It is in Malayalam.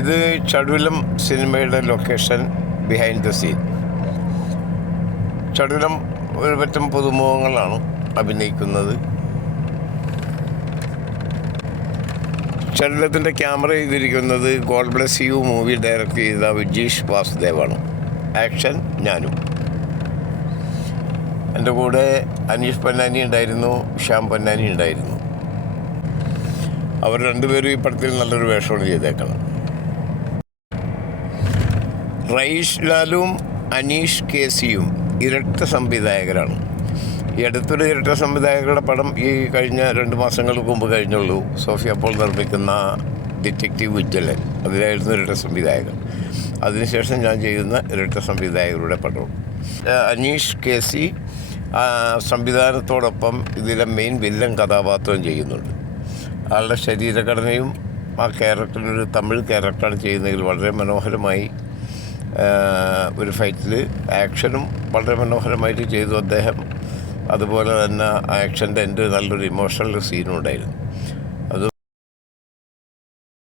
ഇത് ചടുലം സിനിമയുടെ ലൊക്കേഷൻ ബിഹൈൻഡ് ദ സീൻ. ചടുലം ഒരു പറ്റം പുതുമുഖങ്ങളാണ് അഭിനയിക്കുന്നത്. ചടുലത്തിൻ്റെ ക്യാമറ ചെയ്തിരിക്കുന്നത് God bless you movie direct ചെയ്ത വിജീഷ് വാസുദേവാണ്. ആക്ഷൻ ഞാനും. എൻ്റെ കൂടെ അനീഷ് പൊന്നാനി ഉണ്ടായിരുന്നു, ശ്യാം പൊന്നാനി ഉണ്ടായിരുന്നു. അവർ രണ്ടുപേരും ഈ പടത്തിൽ നല്ലൊരു വേഷമാണ് ചെയ്തേക്കണം. റയീഷ് ലാലും അനീഷ് കേസിയും ഇരട്ട സംവിധായകരാണ്. ഈ അടുത്തൊരു ഇരട്ട സംവിധായകരുടെ പടം ഈ കഴിഞ്ഞ 2 മാസങ്ങൾക്ക് മുമ്പ് കഴിഞ്ഞുള്ളൂ. സോഫിയ പോൾ നിർമ്മിക്കുന്ന ഡിറ്റക്റ്റീവ് വിജിലൻ, അതിലായിരുന്നു ഇരട്ട സംവിധായകൻ. അതിനുശേഷം ഞാൻ ചെയ്യുന്ന ഇരട്ട സംവിധായകരുടെ പടം. അനീഷ് കേസി സംവിധാനത്തോടൊപ്പം ഇതിലെ മെയിൻ വില്ലൻ കഥാപാത്രം ചെയ്യുന്നുണ്ട്. ആളുടെ ശരീരഘടനയും ആ ക്യാരക്ടറിനൊരു തമിഴ് ക്യാരക്ടറാണ് ചെയ്യുന്നതിൽ വളരെ മനോഹരമായി ഒരു ഫൈറ്റിൽ ആക്ഷനും വളരെ മനോഹരമായിട്ട് ചെയ്തു അദ്ദേഹം. അതുപോലെ തന്നെ ആക്ഷൻ്റെ എൻ്റെ നല്ലൊരു ഇമോഷണൽ സീനും ഉണ്ടായിരുന്നു.